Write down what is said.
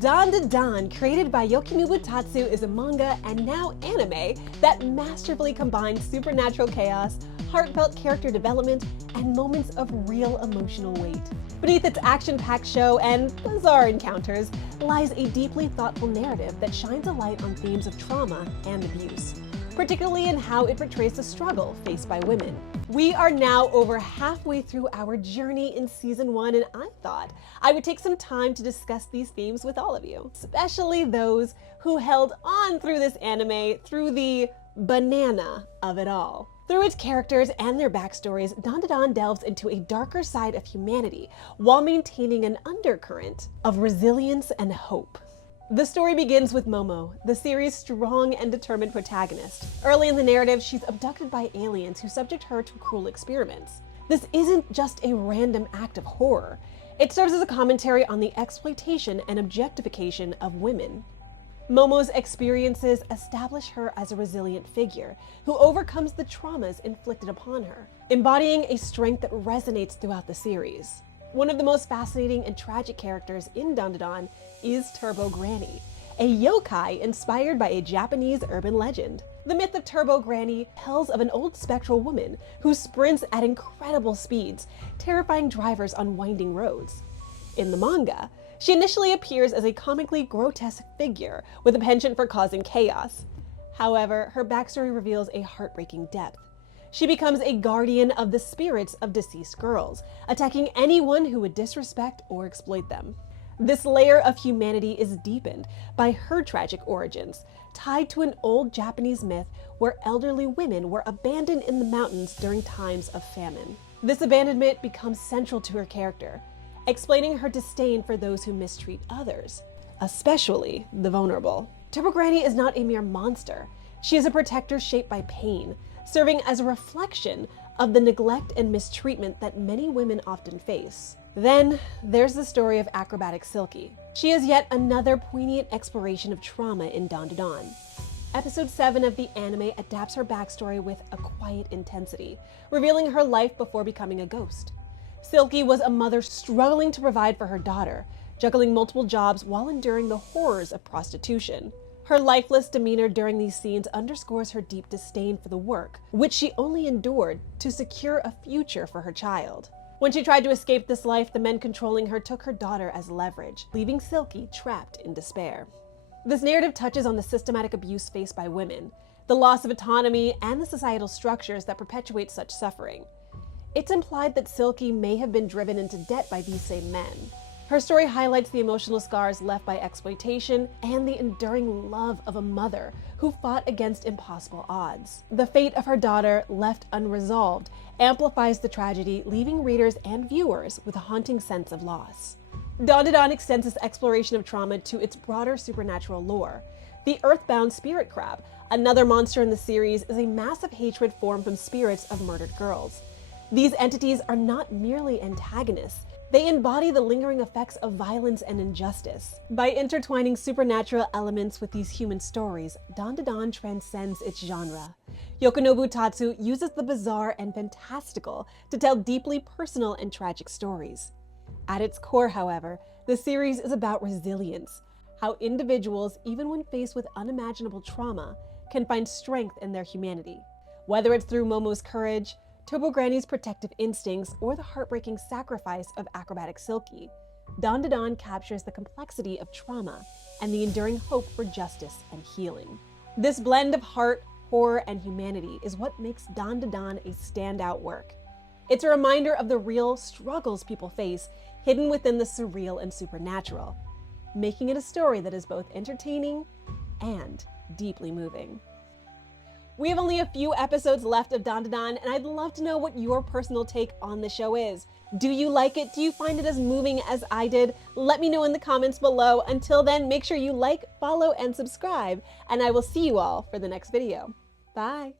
DANDADAN, created by Yukinobu Tatsu, is a manga and now anime that masterfully combines supernatural chaos, heartfelt character development, and moments of real emotional weight. Beneath its action-packed show and bizarre encounters lies a deeply thoughtful narrative that shines a light on themes of trauma and abuse, particularly in how it portrays the struggle faced by women. We are now over halfway through our journey in season 1, and I thought I would take some time to discuss these themes with all of you, especially those who held on through this anime through the banana of it all. Through its characters and their backstories, DANDADAN delves into a darker side of humanity while maintaining an undercurrent of resilience and hope. The story begins with Momo, the series' strong and determined protagonist. Early in the narrative, she's abducted by aliens who subject her to cruel experiments. This isn't just a random act of horror. It serves as a commentary on the exploitation and objectification of women. Momo's experiences establish her as a resilient figure who overcomes the traumas inflicted upon her, embodying a strength that resonates throughout the series. One of the most fascinating and tragic characters in DANDADAN is Turbo Granny, a yokai inspired by a Japanese urban legend. The myth of Turbo Granny tells of an old spectral woman who sprints at incredible speeds, terrifying drivers on winding roads. In the manga, she initially appears as a comically grotesque figure with a penchant for causing chaos. However, her backstory reveals a heartbreaking depth. She becomes a guardian of the spirits of deceased girls, attacking anyone who would disrespect or exploit them. This layer of humanity is deepened by her tragic origins, tied to an old Japanese myth where elderly women were abandoned in the mountains during times of famine. This abandonment becomes central to her character, explaining her disdain for those who mistreat others, especially the vulnerable. Turbo Granny is not a mere monster. She is a protector shaped by pain, serving as a reflection of the neglect and mistreatment that many women often face. Then there's the story of Acrobatic Silky. She is yet another poignant exploration of trauma in DANDADAN. Episode 7 of the anime adapts her backstory with a quiet intensity, revealing her life before becoming a ghost. Silky was a mother struggling to provide for her daughter, juggling multiple jobs while enduring the horrors of prostitution. Her lifeless demeanor during these scenes underscores her deep disdain for the work, which she only endured to secure a future for her child. When she tried to escape this life, the men controlling her took her daughter as leverage, leaving Silky trapped in despair. This narrative touches on the systematic abuse faced by women, the loss of autonomy, and the societal structures that perpetuate such suffering. It's implied that Silky may have been driven into debt by these same men. Her story highlights the emotional scars left by exploitation and the enduring love of a mother who fought against impossible odds. The fate of her daughter, left unresolved, amplifies the tragedy, leaving readers and viewers with a haunting sense of loss. DANDADAN extends its exploration of trauma to its broader supernatural lore. The earthbound spirit crab, another monster in the series, is a massive hatred formed from spirits of murdered girls. These entities are not merely antagonists. They embody the lingering effects of violence and injustice. By intertwining supernatural elements with these human stories, DANDADAN transcends its genre. Yukinobu Tatsu uses the bizarre and fantastical to tell deeply personal and tragic stories. At its core, however, the series is about resilience, how individuals, even when faced with unimaginable trauma, can find strength in their humanity. Whether it's through Momo's courage, Turbo Granny's protective instincts, or the heartbreaking sacrifice of Acrobatic Silky, DANDADAN captures the complexity of trauma and the enduring hope for justice and healing. This blend of heart, horror, and humanity is what makes DANDADAN a standout work. It's a reminder of the real struggles people face, hidden within the surreal and supernatural, making it a story that is both entertaining and deeply moving. We have only a few episodes left of DANDADAN, and I'd love to know what your personal take on the show is. Do you like it? Do you find it as moving as I did? Let me know in the comments below. Until then, make sure you like, follow, and subscribe, and I will see you all for the next video. Bye!